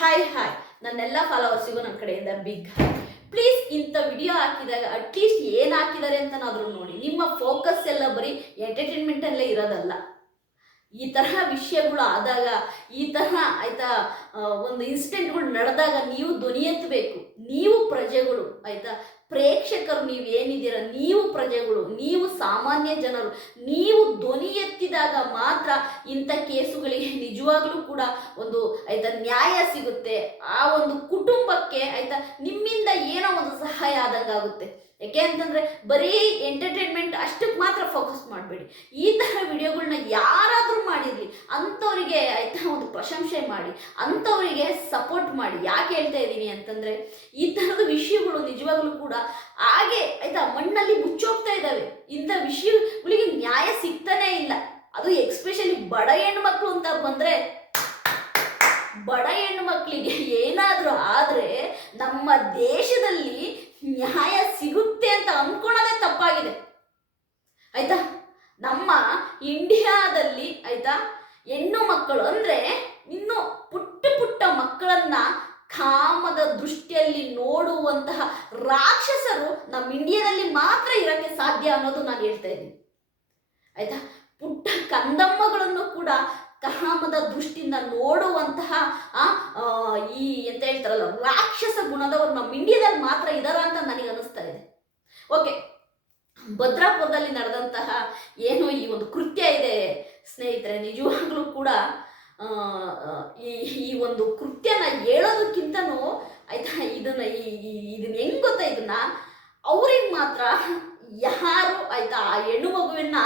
Hi hi ನನ್ನೆಲ್ಲ ಫಾಲೋವರ್ಸಿಗೂ ನನ್ನ ಕಡೆಯಿಂದ ಬಿಗ್ ಹಾಯ್ ಪ್ಲೀಸ್ ಇಂಥ ವಿಡಿಯೋ ಹಾಕಿದಾಗ ಅಟ್ಲೀಸ್ಟ್ ಏನು ಹಾಕಿದ್ದಾರೆ ಅಂತನಾದರೂ ನೋಡಿ. ನಿಮ್ಮ ಫೋಕಸ್ ಎಲ್ಲ ಬರೀ ಎಂಟರ್ಟೈನ್ಮೆಂಟಲ್ಲೇ ಇರೋದಲ್ಲ. ಈ ತರಹ ವಿಷಯಗಳು ಆದಾಗ, ಈ ತರಹ ಆಯ್ತಾ ಒಂದು ಇನ್ಸಿಡೆಂಟ್ಗಳು ನಡೆದಾಗ ನೀವು ಧ್ವನಿ ಎತ್ತಬೇಕು. ನೀವು ಪ್ರಜೆಗಳು, ಆಯ್ತಾ ಪ್ರೇಕ್ಷಕರು ನೀವು ಏನಿದ್ದೀರ ನೀವು ಪ್ರಜೆಗಳು, ನೀವು ಸಾಮಾನ್ಯ ಜನರು, ನೀವು ಧ್ವನಿ ಎತ್ತಿದಾಗ ಮಾತ್ರ ಇಂಥ ಕೇಸುಗಳಿಗೆ ನಿಜವಾಗ್ಲೂ ಕೂಡ ಒಂದು ಆಯ್ತಾ ನ್ಯಾಯ ಸಿಗುತ್ತೆ. ಆ ಒಂದು ಕುಟುಂಬಕ್ಕೆ ಆಯ್ತಾ ನಿಮ್ಮಿಂದ ಏನೋ ಒಂದು ಸಹಾಯ ಆದಂಗಾಗುತ್ತೆ. ಯಾಕೆ ಅಂತಂದ್ರೆ ಬರೀ ಎಂಟರ್ಟೈನ್ಮೆಂಟ್ ಅಷ್ಟಕ್ಕೆ ಮಾತ್ರ ಫೋಕಸ್ ಮಾಡಬೇಡಿ. ಈ ಥರ ವಿಡಿಯೋಗಳನ್ನ ಯಾರಾದರೂ ಮಾಡಿರಲಿ, ಅಂಥವರಿಗೆ ಆಯಿತಾ ಒಂದು ಪ್ರಶಂಸೆ ಮಾಡಿ, ಅಂಥವರಿಗೆ ಸಪೋರ್ಟ್ ಮಾಡಿ. ಯಾಕೆ ಹೇಳ್ತಾ ಇದ್ದೀನಿ ಅಂತಂದ್ರೆ ಈ ಥರದ ವಿಷಯಗಳು ನಿಜವಾಗ್ಲೂ ಕೂಡ ಹಾಗೆ ಆಯಿತಾ ಮಣ್ಣಲ್ಲಿ ಮುಚ್ಚೋಗ್ತಾ ಇದ್ದಾವೆ. ಇಂಥ ವಿಷಯಗಳಿಗೆ ನ್ಯಾಯ ಸಿಗ್ತಾನೇ ಇಲ್ಲ. ಅದು ಎಕ್ಸ್ಪೆಷಲಿ ಬಡ ಹೆಣ್ಮಕ್ಳು ಅಂತ ಬಂದ್ರೆ, ಬಡ ಹೆಣ್ಣು ಮಕ್ಕಳಿಗೆ ಏನಾದರೂ ಆದರೆ ನಮ್ಮ ದೇಶದಲ್ಲಿ ನ್ಯಾಯ ಸಿಗುತ್ತೆ ಅಂತ ಅಂದ್ಕೊಳ್ಳೋದೇ ತಪ್ಪಾಗಿದೆ. ಆಯ್ತಾ? ನಮ್ಮ ಇಂಡಿಯಾದಲ್ಲಿ ಆಯ್ತಾ, ಹೆಣ್ಣು ಮಕ್ಕಳು ಅಂದ್ರೆ ಇನ್ನು ಪುಟ್ಟ ಪುಟ್ಟ ಮಕ್ಕಳನ್ನ ಕಾಮದ ದೃಷ್ಟಿಯಲ್ಲಿ ನೋಡುವಂತಹ ರಾಕ್ಷಸರು ನಮ್ಮ ಇಂಡಿಯಾದಲ್ಲಿ ಮಾತ್ರ ಇರಕ್ಕೆ ಸಾಧ್ಯ ಅನ್ನೋದು ನಾನು ಹೇಳ್ತಾ ಇದ್ದೀನಿ. ಆಯ್ತಾ? ಪುಟ್ಟ ಕಂದಮ್ಮಗಳನ್ನು ಕೂಡ ಕಾಮದ ದೃಷ್ಟಿಯಿಂದ ನೋಡುವಂತಹ ಆ, ಆ, ಈ ಎಂತ ಹೇಳ್ತಾರಲ್ಲ ರಾಕ್ಷಸ ಗುಣದವರು ನಮ್ಮ ಇಂಡಿಯಾದಲ್ಲಿ ಮಾತ್ರ ಇದಾರ ಅಂತ ನನಗೆ ಅನಿಸ್ತಾ ಇದೆ. ಓಕೆ ಭದ್ರಾಪುರದಲ್ಲಿ ನಡೆದಂತಹ ಏನು ಈ ಒಂದು ಕೃತ್ಯ ಇದೆ, ಸ್ನೇಹಿತರೆ, ನಿಜವಾಗ್ಲೂ ಕೂಡ ಈ ಈ ಒಂದು ಕೃತ್ಯನ ಹೇಳೋದಕ್ಕಿಂತನೂ ಆಯ್ತಾ, ಇದನ್ನ ಈ, ಈ- ಇದನ್ನ ಹೆಂಗ್ ಗೊತ್ತಾ? ಇದನ್ನ ಅವ್ರಿಗೆ ಮಾತ್ರ ಯಾರು ಆಯ್ತಾ, ಆ ಹೆಣ್ಣು ಮಗುವಿನ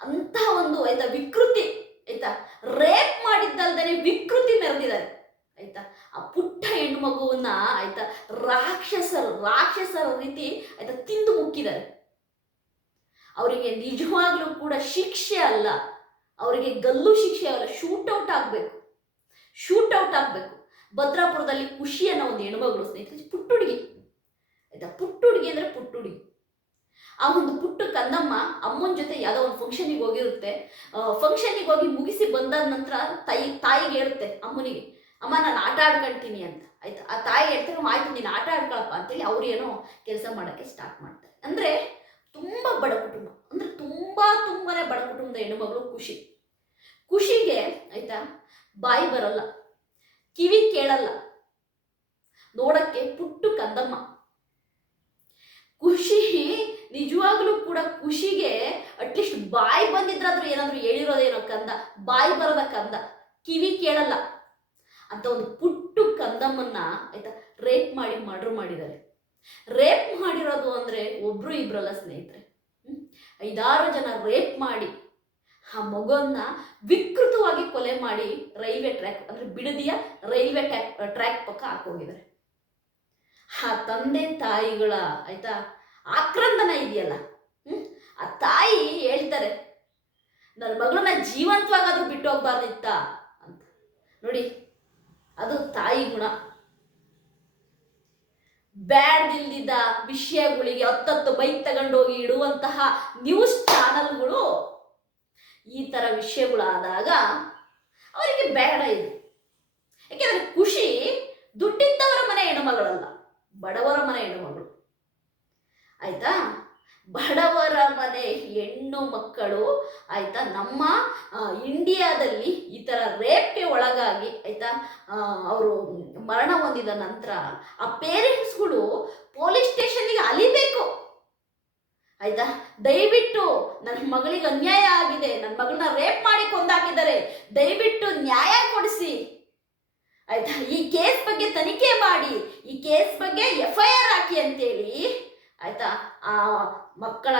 ಅಂತ ಒಂದು, ಆಯ್ತಾ, ವಿಕೃತಿ, ಆಯ್ತಾ, ರೇಪ್ ಮಾಡಿದ್ದಲ್ದೇ ವಿಕೃತಿ ಮೆರೆದಿದ್ದಾರೆ. ಆಯ್ತಾ? ಆ ಪುಟ್ಟ ಹೆಣ್ಣು ಮಗುವನ್ನ ಆಯ್ತಾ ರಾಕ್ಷಸರು ರಾಕ್ಷಸರ ರೀತಿ ಆಯ್ತಾ ತಿಂದು ಮುಕ್ಕಿದ್ದಾರೆ. ಅವರಿಗೆ ನಿಜವಾಗ್ಲೂ ಕೂಡ ಶಿಕ್ಷೆ ಅಲ್ಲ. ಅವರಿಗೆ ಗಲ್ಲು ಶಿಕ್ಷೆ ಅಲ್ಲ. ಶೂಟೌಟ್ ಆಗಬೇಕು. ಔಟ್ ಆಗಬೇಕು. ಭದ್ರಾಪುರದಲ್ಲಿ ಖುಷಿ ಅನ್ನೋ ಒಂದು ಹೆಣ್ಮಗಳು ಸ್ನೇಹಿತರೆ ಪುಟ್ಟುಡುಗಿ. ಆಯ್ತಾ, ಪುಟ್ಟುಡುಗಿ ಅಂದ್ರೆ ಪುಟ್ಟುಡುಗಿ ಆ ಒಂದು ಪುಟ್ಟು ಕಂದಮ್ಮ ಅಮ್ಮನ ಜೊತೆ ಯಾವುದೋ ಒಂದು ಫಂಕ್ಷನಿಗೆ ಹೋಗಿರುತ್ತೆ. ಫಂಕ್ಷನಿಗೆ ಹೋಗಿ ಮುಗಿಸಿ ಬಂದ ನಂತರ ತಾಯಿ, ತಾಯಿಗೆ ಹೇಳುತ್ತೆ ಅಮ್ಮನಿಗೆ ಅಮ್ಮ ನಾನು ಆಟ ಆಡ್ಕೊಳ್ತೀನಿ ಅಂತ. ಆಯ್ತು? ಆ ತಾಯಿ ಹೇಳ್ತಾರೆ "ಅಮ್ಮ, ಆಯ್ತು ನೀನು ಆಟ ಆಡ್ಕೊಳಪ್ಪ ಅಂತೇಳಿ ಅವ್ರು ಏನೋ ಕೆಲಸ ಮಾಡೋಕ್ಕೆ ಸ್ಟಾರ್ಟ್ ಮಾಡ್ತಾರೆ. ಅಂದರೆ ತುಂಬ ಬಡ ಕುಟುಂಬ. ಅಂದರೆ ತುಂಬ ತುಂಬನೇ ಬಡ ಕುಟುಂಬದ ಹೆಣ್ಣುಮಗಳು ಖುಷಿ. ಖುಷಿಗೆ ಆಯ್ತಾ? ಬಾಯಿ ಬರಲ್ಲ. ಕಿವಿ ಕೇಳಲ್ಲ. ನೋಡಕ್ಕೆ ಪುಟ್ಟು ಕಂದಮ್ಮ. ಖುಷಿ ನಿಜವಾಗ್ಲೂ ಕೂಡ ಖುಷಿಗೆ ಅಟ್ಲೀಸ್ಟ್ ಬಾಯಿ ಬಂದಿದ್ರಾದ್ರೂ ಏನಾದ್ರೂ ಹೇಳಿರೋದೇನೋ ಕಂದ. ಬಾಯಿ ಬರದ ಕಂದ. ಕಿವಿ ಕೇಳಲ್ಲ. ಅಂತ ಒಂದು ಪುಟ್ಟು ಕಂದಮ್ಮನ್ನ ಆಯ್ತಾ ರೇಪ್ ಮಾಡಿ ಮರ್ಡರ್ ಮಾಡಿದ್ದಾರೆ. ರೇಪ್ ಮಾಡಿರೋದು ಅಂದ್ರೆ ಒಬ್ರು ಇಬ್ರಲ್ಲ ಸ್ನೇಹಿತರೆ. ಐದಾರು ಜನ ರೇಪ್ ಮಾಡಿ, ಆ ಮಗುವನ್ನ ವಿಕೃತವಾಗಿ ಕೊಲೆ ಮಾಡಿ ರೈಲ್ವೆ ಟ್ರ್ಯಾಕ್, ಅಂದ್ರೆ ಬಿಡದಿಯ ರೈಲ್ವೆ ಟ್ರ್ಯಾಕ್ ಟ್ರ್ಯಾಕ್ ಪಕ್ಕ ಹಾಕೋಗಿದ್ದಾರೆ ಆ ತಂದೆ ತಾಯಿಗಳ ಆಯ್ತಾ ಆಕ್ರಂದನ ಇದೆಯಲ್ಲ? ಆ ತಾಯಿ ಹೇಳ್ತಾರೆ ನನ್ನ ಮಗಳನ್ನ ಜೀವಂತವಾಗಾದ್ರೂ ಬಿಟ್ಟು ಹೋಗ್ಬಾರ್ದಿತ್ತ? ಅಂತ. ನೋಡಿ ಅದು ತಾಯಿ ಗುಣ. ಬ್ಯಾಡ್ದಿಲ್ದಿದ್ದ ವಿಷಯಗಳಿಗೆ ಹತ್ತತ್ತು ಬೈಕ್ ತಗೊಂಡೋಗಿ ಇಡುವಂತಹ ನ್ಯೂಸ್ ಚಾನಲ್ಗಳು ಈ ಥರ ವಿಷಯಗಳಾದಾಗ ಅವರಿಗೆ ಬೇಡ ಇದು. ಯಾಕೆಂದ್ರೆ ಖುಷಿ ದುಡ್ಡಿದ್ದವರ ಮನೆ ಹೆಣ್ಣುಮಗಳಲ್ಲ, ಬಡವರ ಮನೆ ಹೆಣ್ಣುಮಗಳು. ಆಯ್ತಾ? ಬಡವರ ಮನೆ ಹೆಣ್ಣು ಮಕ್ಕಳು, ಆಯ್ತಾ? ನಮ್ಮ ಇಂಡಿಯಾದಲ್ಲಿ ಈ ಥರ ರೇಪ್ಗೆ ಒಳಗಾಗಿ, ಆಯ್ತಾ? ಅವರು ಮರಣ ಹೊಂದಿದ ನಂತರ ಆ ಪೇರೆಂಟ್ಸ್ಗಳು ಪೊಲೀಸ್ ಸ್ಟೇಷನ್ಗೆ ಅಲಿಬೇಕು. ಆಯ್ತಾ? ದಯವಿಟ್ಟು ನನ್ನ ಮಗಳಿಗೆ ಅನ್ಯಾಯ ಆಗಿದೆ, ನನ್ನ ಮಗಳನ್ನ ರೇಪ್ ಮಾಡಿ ಕೊಂದಾಕಿದ್ದಾರೆ, ದಯವಿಟ್ಟು ನ್ಯಾಯ ಕೊಡಿಸಿ. ಆಯ್ತಾ? ಈ ಕೇಸ್ ಬಗ್ಗೆ ತನಿಖೆ ಮಾಡಿ, ಈ ಕೇಸ್ ಬಗ್ಗೆ ಎಫ್ ಐ ಆರ್ ಹಾಕಿ ಅಂತೇಳಿ, ಆಯ್ತಾ? ಆ ಮಕ್ಕಳ,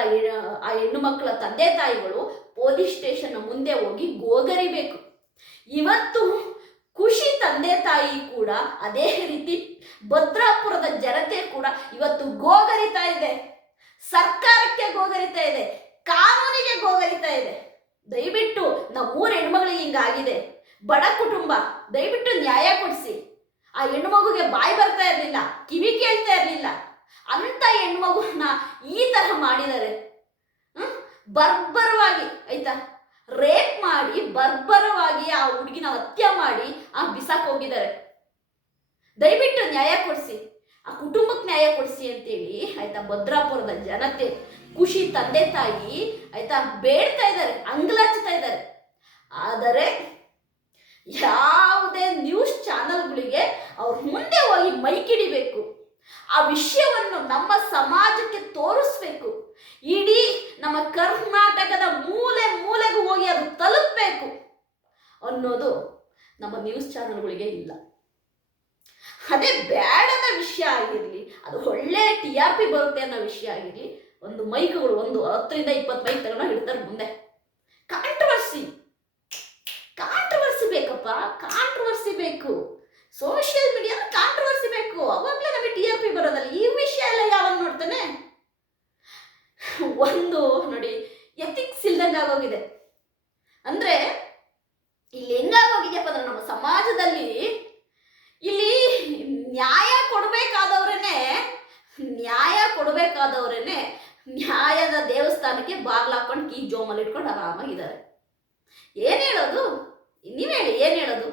ಆ ಹೆಣ್ಣು ಮಕ್ಕಳ ತಂದೆ ತಾಯಿಗಳು ಪೊಲೀಸ್ ಸ್ಟೇಷನ್ ಮುಂದೆ ಹೋಗಿ ಗೋಗರಿಬೇಕು. ಇವತ್ತು ಖುಷಿ ತಂದೆ ತಾಯಿ ಕೂಡ ಅದೇ ರೀತಿ ಭದ್ರಾಪುರದ ಜನತೆ ಕೂಡ ಇವತ್ತು ಗೋಗರಿತಾ ಇದೆ. ಸರ್ಕಾರಕ್ಕೆ ಗೋಗರಿತಾ ಇದೆ, ಕಾನೂನಿಗೆ ಗೋಗರಿತಾ ಇದೆ. ದಯವಿಟ್ಟು ನಮ್ಮೂರ ಹೆಣ್ಮಗಳಿಗೆ ಹಿಂಗಾಗಿದೆ. ಬಡ ಕುಟುಂಬ, ದಯವಿಟ್ಟು ನ್ಯಾಯ ಕೊಡಿಸಿ. ಆ ಹೆಣ್ಮಗುಗೆ ಬಾಯಿ ಬರ್ತಾ ಇರಲಿಲ್ಲ, ಕಿವಿ ಕೇಳ್ತಾ ಇರಲಿಲ್ಲ. ಅಂತ ಹೆಣ್ಮಗುನ ಈ ತರ ಮಾಡಿದ್ದಾರೆ? ಬರ್ಬರವಾಗಿ, ಆಯ್ತಾ? ರೇಪ್ ಮಾಡಿ, ಬರ್ಬರವಾಗಿ ಆ ಹುಡುಗಿನ ಹತ್ಯೆ ಮಾಡಿ ಆ ಬಿಸಾಕ್ ಹೋಗಿದ್ದಾರೆ. ದಯವಿಟ್ಟು ನ್ಯಾಯ ಕೊಡಿಸಿ, ಆ ಕುಟುಂಬಕ್ಕೆ ನ್ಯಾಯ ಕೊಡಿಸಿ ಅಂತೇಳಿ, ಆಯ್ತಾ, ಭದ್ರಾಪುರದ ಜನತೆ ಖುಷಿ ತಂದೆ ತಾಯಿ, ಆಯ್ತಾ, ಬೇಡ್ತಾ ಇದ್ದಾರೆ ಅಂಗ್ಲಾಚ್ತಾ ಇದ್ದಾರೆ. ಆದರೆ ಯಾವುದೇ ನ್ಯೂಸ್ ಚಾನೆಲ್ಗಳಿಗೆ ಅವ್ರ ಮುಂದೆ ಹೋಗಿ ಮೈಕಿಡಿಬೇಕು. ಆ ವಿಷಯವನ್ನು ನಮ್ಮ ಸಮಾಜಕ್ಕೆ ತೋರಿಸ್ಬೇಕು. ಇಡೀ ನಮ್ಮ ಕರ್ನಾಟಕದ ಮೂಲೆ ಮೂಲೆಗೂ ಹೋಗಿ ಅದು ತಲುಪಬೇಕು ಅನ್ನೋದು ನಮ್ಮ ನ್ಯೂಸ್ ಚಾನೆಲ್ಗಳಿಗೆ ಇಲ್ಲ. ಅದೇ ಬೇಡದ ವಿಷಯ ಆಗಿರಲಿ, ಅದು ಒಳ್ಳೆ ಟಿ ಆರ್ ಪಿ ಬರುತ್ತೆ ಅನ್ನೋ ವಿಷಯ ಆಗಿರಲಿ, ಒಂದು ಮೈಕ್ಗಳು, ಒಂದು ಹತ್ತರಿಂದ ಇಪ್ಪತ್ತು ಮೈಕ್ ತಗೊಂಡು ಇಡ್ತಾರೆ ಮುಂದೆ. ಕಾಂಟ್ರವರ್ಸಿ ಕಾಂಟ್ರವರ್ಸಿ ಬೇಕಪ್ಪ ಕಾಂಟ್ರವರ್ಸಿ ಬೇಕು. ಸೋಷಿಯಲ್ ಮೀಡಿಯಾ ಕಾಂಟ್ರವರ್ಸಿ ಬೇಕು ಅವಾಗಲೇ ನಮಗೆ ಟಿ ಆರ್ ಪಿ ಬರೋದಲ್ಲ ಈ ವಿಷಯ ಎಲ್ಲ ಯಾವಾಗ ನೋಡ್ತಾನೆ ಒಂದು ನೋಡಿ ಎಥಿಕ್ಸ್ ಇಲ್ದಂಗೆ ಆಗೋಗಿದೆ ಅಂದ್ರೆ ಇಲ್ಲಿ ಹೆಂಗಾಗೋಗಿದೆಯಪ್ಪ ಅಂದ್ರೆ ನಮ್ಮ ಸಮಾಜದಲ್ಲಿ ಇಲ್ಲಿ ನ್ಯಾಯ ಕೊಡಬೇಕಾದವ್ರೇನೆ ನ್ಯಾಯ ನ್ಯಾಯದ ದೇವಸ್ಥಾನಕ್ಕೆ ಬಾಗ್ಲಾಕೊಂಡು ಕೀ ಜೋಮಲ್ಲಿ ಇಟ್ಕೊಂಡು ಆರಾಮಾಗಿದ್ದಾರೆ. ಏನ್ ಹೇಳೋದು? ನೀವ್ ಹೇಳಿ, ಏನ್ ಹೇಳೋದು?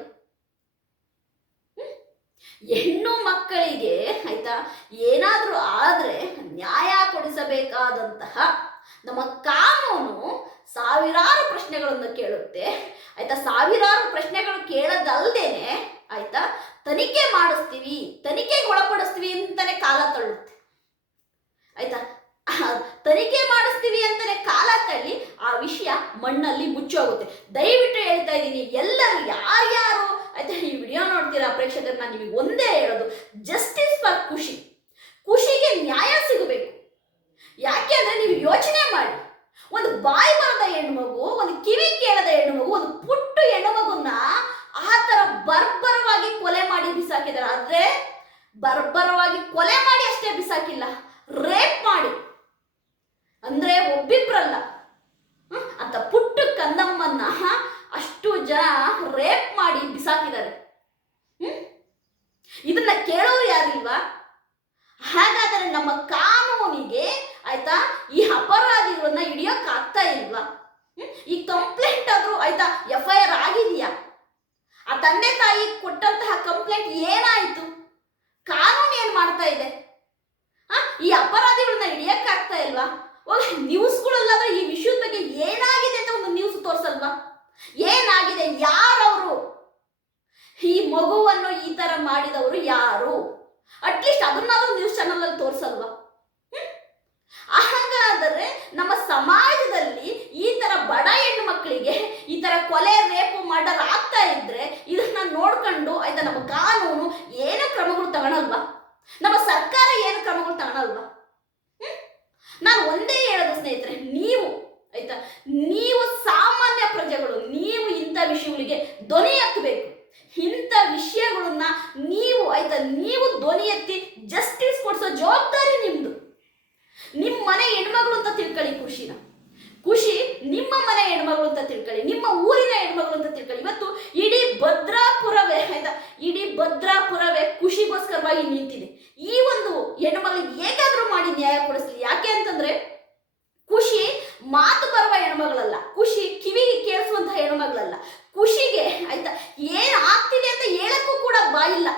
ಹೆಣ್ಣು ಮಕ್ಕಳಿಗೆ, ಆಯ್ತಾ? ಏನಾದ್ರೂ ಆದ್ರೆ ನ್ಯಾಯ ಕೊಡಿಸಬೇಕಾದಂತಹ ನಮ್ಮ ಕಾನೂನು ಸಾವಿರಾರು ಪ್ರಶ್ನೆಗಳನ್ನು ಕೇಳುತ್ತೆ. ಆಯ್ತಾ? ಸಾವಿರಾರು ಪ್ರಶ್ನೆಗಳು ಕೇಳೋದಲ್ದೇನೆ, ಆಯ್ತಾ? ತನಿಖೆ ಮಾಡಿಸ್ತೀವಿ, ತನಿಖೆಗೆ ಒಳಪಡಿಸ್ತೀವಿ ಅಂತಾನೆ ಕಾಲ ತಳ್ಳುತ್ತೆ. ಆಯ್ತಾ? ತನಿಖೆ ಮಾಡಿಸ್ತೀವಿ ಅಂತಾನೆ ಕಾಲ ತಳ್ಳಿ ಆ ವಿಷಯ ಮಣ್ಣಲ್ಲಿ ಮುಚ್ಚೋಗುತ್ತೆ. ದಯವಿಟ್ಟು ಹೇಳ್ತಾ ಇದ್ದೀನಿ, ಎಲ್ಲರೂ ಯಾರ್ಯಾರು, ಆಯ್ತಾ, ಈ ವಿಡಿಯೋ ನೋಡ್ತೀರಾ ಪ್ರೇಕ್ಷಕರನ್ನ ನಾನು ನಿಮಗೆ ಒಂದೇ ಹೇಳೋದು ಜಸ್ಟಿಸ್ Duh, rip. ಮರ್ಡರ್ ಆಗ್ತಾ ಇದ್ರೆ ಇದನ್ನ ನೋಡ್ಕೊಂಡು ಆಯ್ತಾ, ನಮ್ಮ ಕಾನೂನು ಏನೇ ಕ್ರಮಗಳು ತಗೊಳಲ್ವಾ? ನಮ್ಮ ಸರ್ಕಾರ ಏನು ಕ್ರಮಗಳು ತಗೊಳಲ್ವಾ? ನಾನು ಒಂದೇ ಹೇಳೋದು ಸ್ನೇಹಿತರೆ, ನೀವು, ಆಯ್ತಾ, ನೀವು ಸಾಮಾನ್ಯ ಪ್ರಜೆಗಳು, ನೀವು ಇಂಥ ವಿಷಯಗಳಿಗೆ ಧ್ವನಿ ಎತ್ತಬೇಕು. ಇಂಥ ವಿಷಯಗಳನ್ನ ನೀವು, ಆಯ್ತಾ, ನೀವು ಧ್ವನಿ ಎತ್ತಿ ಜಸ್ಟಿಸ್ ಕೊಡಿಸೋ ಜವಾಬ್ದಾರಿ ನಿಮ್ದು ನಿಮ್ಮ ಮನೆ ಹೆಣ್ಮಗಳು ಅಂತ ತಿಳ್ಕೊಳ್ಳಿ ಖುಷಿನ ಖುಷಿ ನಿಮ್ಮ ಮನೆ ಹೆಣ್ಮಗಳು ಅಂತ ತಿಳ್ಕೊಳ್ಳಿ ನಿಮ್ಮ ಊರಿನ ಹೆಣ್ಮಗಳು ಅಂತ ತಿಳ್ಕೊಳ್ಳಿ ಇವತ್ತು ಇಡೀ ಭದ್ರಾಪುರವೇ ಆಯ್ತಾ ಇಡೀ ಭದ್ರಾಪುರವೇ ಖುಷಿಗೋಸ್ಕರವಾಗಿ ನಿಂತಿದೆ ಈ ಒಂದು ಹೆಣ್ಮಗಳಿಗೆ ಹೇಗಾದ್ರೂ ಮಾಡಿ ನ್ಯಾಯ ಕೊಡಿಸ್ಲಿ ಯಾಕೆ ಅಂತಂದ್ರೆ ಖುಷಿ ಮಾತು ಬರುವ ಹೆಣ್ಮಗಳಲ್ಲ ಖುಷಿ ಕಿವಿಗೆ ಕೇಳಿಸುವಂತ ಹೆಣ್ಮಗಳಲ್ಲ ಖುಷಿಗೆ, ಆಯ್ತಾ? ಏನ್ ಆಗ್ತಿದೆ ಅಂತ ಹೇಳಕ್ಕೂ ಕೂಡ ಬಾಯಿಲ್ಲ.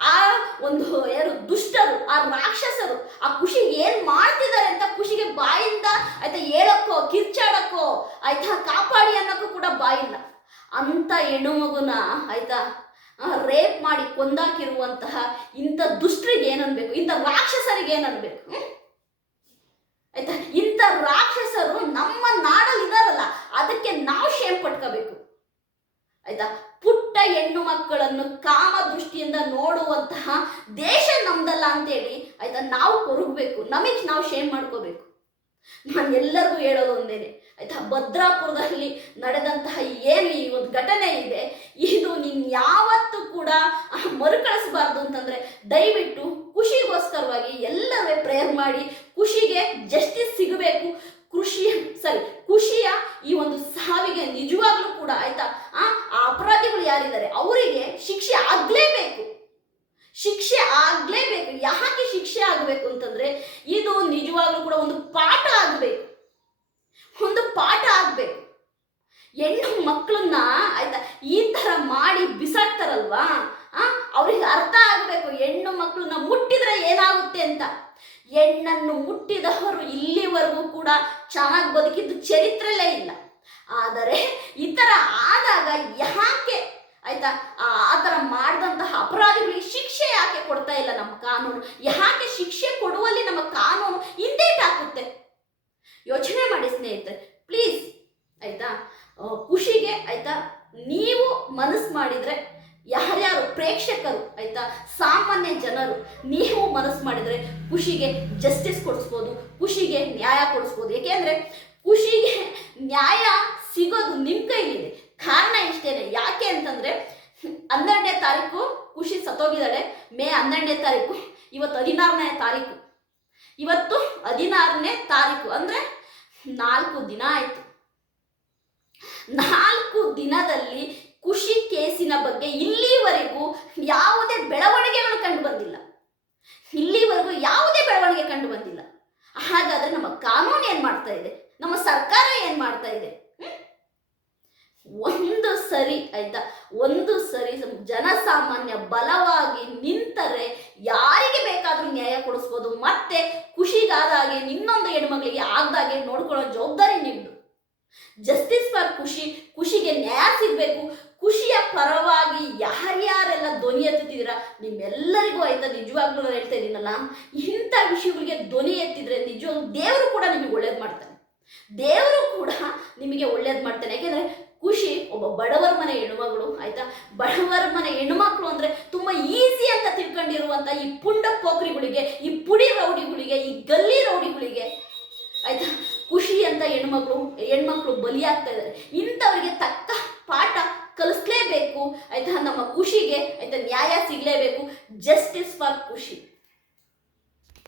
ಆ ಒಂದು ಯಾರು ದುಷ್ಟರು, ಆ ರಾಕ್ಷಸರು, ಆ ಖುಷಿ ಏನ್ ಮಾಡ್ತಿದ್ದಾರೆ ಅಂತ ಖುಷಿಗೆ ಬಾಯಿಂದ, ಆಯ್ತಾ, ಹೇಳಕ್ಕೋ, ಕಿರ್ಚಾಡಕ್ಕೋ, ಆಯ್ತಾ, ಕಾಪಾಡಿ ಅನ್ನೋಕ್ಕೂ ಕೂಡ ಬಾಯಿಲ್ಲ. ಅಂತ ಹೆಣ್ಣು ಮಗುನ, ಆಯ್ತಾ ರೇಪ್ ಮಾಡಿ ಕೊಂದಾಕಿರುವಂತಹ ಇಂಥ ದುಷ್ಟರಿಗೆ ಏನನ್ಬೇಕು? ಇಂಥ ರಾಕ್ಷಸರಿಗೆ ಏನನ್ಬೇಕು? ಆಯ್ತಾ, ಇಂಥ ರಾಕ್ಷಸರು ನಮ್ಮ ನಾಡಲ್ಲಿ ಇದಾರಲ್ಲ ಅದಕ್ಕೆ ನಾವು ಶೇಮ್ ಪಟ್ಕೋಬೇಕು. ಆಯ್ತಾ? ಪುಟ್ಟ ಹೆಣ್ಣು ಮಕ್ಕಳನ್ನು ಕಾಮ ದೃಷ್ಟಿಯಿಂದ ನೋಡುವಂತಹ ದೇಶ ನಮ್ದಲ್ಲ ಅಂತೇಳಿ, ಆಯ್ತಾ? ನಾವು ಕೊರಗಬೇಕು. ನಮಗೆ ನಾವು ಶೇಮ್ ಮಾಡ್ಕೋಬೇಕು. ನಾನು ಎಲ್ಲರಿಗೂ ಹೇಳೋದು ಒಂದೇನೆ. ಆಯ್ತಾ? ಭದ್ರಾಪುರದಲ್ಲಿ ನಡೆದಂತಹ ಏನು ಈ ಒಂದು ಘಟನೆ ಇದೆ ಇದು ನೀನ್ ಯಾವತ್ತೂ ಕೂಡ ಆ, ಮರುಕಳಿಸಬಾರ್ದು ಅಂತಂದ್ರೆ ದಯವಿಟ್ಟು ಖುಷಿಗೋಸ್ಕರವಾಗಿ ಎಲ್ಲವೇ ಪ್ರೇಯರ್ ಮಾಡಿ ಖುಷಿಗೆ ಜಸ್ಟಿಸ್ ಸಿಗಬೇಕು ಕೃಷಿ ಸರಿ ಖುಷಿಯ ಈ ಒಂದು ಸಾವಿಗೆ ನಿಜವಾಗ್ಲೂ ಕೂಡ ಆಯ್ತಾ ಆ ಆ ಅಪರಾಧಿಗಳು ಯಾರಿದ್ದಾರೆ ಅವರಿಗೆ ಶಿಕ್ಷೆ ಆಗ್ಲೇಬೇಕು ಶಿಕ್ಷೆ ಆಗ್ಲೇಬೇಕು ಯಾಕೆ ಶಿಕ್ಷೆ ಆಗಬೇಕು ಅಂತಂದ್ರೆ ಇದು ನಿಜವಾಗ್ಲೂ ಕೂಡ ಒಂದು ಪಾಠ ಆಗಬೇಕು. ಒಂದು ಪಾಠ ಆಗ್ಬೇಕು. ಹೆಣ್ಣು ಮಕ್ಕಳನ್ನ ಆಯ್ತಾ, ಈ ತರ ಮಾಡಿ ಬಿಸಾಕ್ತಾರಲ್ವಾ? ಆ, ಅವ್ರಿಗೆ ಅರ್ಥ ಆಗಬೇಕು. ಹೆಣ್ಣು ಮಕ್ಕಳನ್ನ ಮುಟ್ಟಿದ್ರೆ ಏನಾಗುತ್ತೆ ಅಂತ. ಹೆಣ್ಣನ್ನು ಮುಟ್ಟಿದವರು ಇಲ್ಲಿವರೆಗೂ ಕೂಡ ಚೆನ್ನಾಗಿ ಬದುಕಿದ್ದು ಚರಿತ್ರೆಲೇ ಇಲ್ಲ. ಆದರೆ ಈ ತರ ಆದಾಗ ಯಾಕೆ ಆಯ್ತಾ, ಆ ಥರ ಮಾಡಿದಂತಹ ಅಪರಾಧಿಗಳಿಗೆ ಶಿಕ್ಷೆ ಯಾಕೆ ಕೊಡ್ತಾ ಇಲ್ಲ ನಮ್ಮ ಕಾನೂನು? ಯಾಕೆ ಶಿಕ್ಷೆ ಕೊಡುವಲ್ಲಿ ನಮ್ಮ ಕಾನೂನು ಹಿಂದೇಟ್ ಹಾಕುತ್ತೆ ಯೋಚನೆ ಮಾಡಿ ಸ್ನೇಹಿತರೆ ಪ್ಲೀಸ್ ಆಯ್ತಾ ಆ, ಖುಷಿಗೆ ಆಯ್ತಾ ನೀವು ಮನಸ್ಸು ಮಾಡಿದ್ರೆ ಯಾರ್ಯಾರು ಪ್ರೇಕ್ಷಕರು ಆಯ್ತಾ ಸಾಮಾನ್ಯ ಜನರು ನೀವು ಮನಸ್ಸು ಖುಷಿಗೆ ಜಸ್ಟಿಸ್ ಕೊಡಿಸ್ಬೋದು, ಖುಷಿಗೆ ನ್ಯಾಯ ಕೊಡಿಸ್ಬೋದು. ಯಾಕೆಂದ್ರೆ ಖುಷಿಗೆ ನ್ಯಾಯ ಸಿಗೋದು ನಿಮ್ಮ ಕೈಲಿದೆ. ಕಾರಣ ಇಷ್ಟೇನೆ ಯಾಕೆ ಅಂತಂದ್ರೆ ಹನ್ನೆರಡನೇ ತಾರೀಕು ಖುಷಿ ಸತ್ತೋಗಿದ್ದಾಳೆ. ಮೇ ಹನ್ನೆರಡನೇ ತಾರೀಕು, ಇವತ್ತು ಹದಿನಾರನೇ ತಾರೀಕು. ಇವತ್ತು ಹದಿನಾರನೇ ತಾರೀಕು ಅಂದ್ರೆ ನಾಲ್ಕು ದಿನ ಆಯ್ತು. ನಾಲ್ಕು ದಿನದಲ್ಲಿ ಖುಷಿ ಕೇಸಿನ ಬಗ್ಗೆ ಇಲ್ಲಿವರೆಗೂ ಯಾವುದೇ ಬೆಳವಣಿಗೆಗಳು ಕಂಡು ಬಂದಿಲ್ಲ. ಇಲ್ಲಿವರೆಗೂ ಯಾವುದೇ ಬೆಳವಣಿಗೆ ಕಂಡು ಬಂದಿಲ್ಲ. ಹಾಗಾದ್ರೆ ನಮ್ಮ ಕಾನೂನು ಏನ್ ಮಾಡ್ತಾ ಇದೆ? ನಮ್ಮ ಸರ್ಕಾರ ಏನ್ ಮಾಡ್ತಾ ಇದೆ? ಒಂದು ಸರಿ ಆಯ್ತಾ? ಒಂದು ಸರಿ ಜನಸಾಮಾನ್ಯ ಬಲವಾಗಿ ನಿಂತರೆ ಯಾರಿಗೆ ಬೇಕಾದ್ರೂ ನ್ಯಾಯ ಕೊಡಿಸ್ಬೋದು. ಮತ್ತೆ ಖುಷಿಗಾದಾಗೆ ಇನ್ನೊಂದು ಹೆಣ್ಮಗಳಿಗೆ ಆಗ್ದಾಗೆ ನೋಡ್ಕೊಳ್ಳೋ ಜವಾಬ್ದಾರಿ ನಿಮ್ದು. ಜಸ್ಟಿಸ್ ಫಾರ್ ಖುಷಿ ಖುಷಿಗೆ ನ್ಯಾಯ ಸಿಗಬೇಕು. ಖುಷಿಯ ಪರವಾಗಿ ಯಾರ್ಯಾರೆಲ್ಲ ಧ್ವನಿ ಎತ್ತುತ್ತಿದ್ದೀರಾ, ನಿಮ್ಮೆಲ್ಲರಿಗೂ ಆಯ್ತಾ ನಿಜವಾಗ್ಲೂ ನಾನು ಹೇಳ್ತಾ ಇದ್ದೀನಲ್ಲ ಇಂಥ ವಿಷಯಗಳಿಗೆ ಧ್ವನಿ ಎತ್ತಿದ್ರೆ ನಿಜವಾಗ್ಲೂ ದೇವರು ಕೂಡ ನಿಮಗೆ ಒಳ್ಳೇದು ಮಾಡ್ತಾನೆ. ದೇವರು ಕೂಡ ನಿಮಗೆ ಒಳ್ಳೇದು ಮಾಡ್ತಾನೆ. ಯಾಕೆಂದ್ರೆ ಖುಷಿ ಒಬ್ಬ ಬಡವರ ಮನೆ ಹೆಣ್ಮಗಳು, ಆಯ್ತಾ? ಬಡವರ ಮನೆ ಹೆಣ್ಮಕ್ಳು ಅಂದ್ರೆ ತುಂಬಾ ಈಸಿ ಅಂತ ತಿಳ್ಕೊಂಡಿರುವಂತ ಈ ಪುಂಡ ಪೋಖ್ರಿಗಳಿಗೆ ಈ ಪುಡಿ ರೌಡಿಗಳಿಗೆ, ಈ ಗಲ್ಲಿ ರೌಡಿಗಳಿಗೆ, ಆಯ್ತಾ? ಅಂತ ಹೆಣ್ಮಕ್ಳು ಹೆಣ್ಮಕ್ಳು ಬಲಿಯಾಗ್ತಾ ಇದ್ದಾರೆ. ಇಂಥವ್ರಿಗೆ ತಕ್ಕ ಪಾಠ ಕಲಿಸ್ಲೇಬೇಕು. ಆಯ್ತಾ? ನಮ್ಮ ಖುಷಿಗೆ ಆಯ್ತಾ ನ್ಯಾಯ ಸಿಗಲೇಬೇಕು. ಜಸ್ಟಿಸ್ ಫಾರ್ ಖುಷಿ.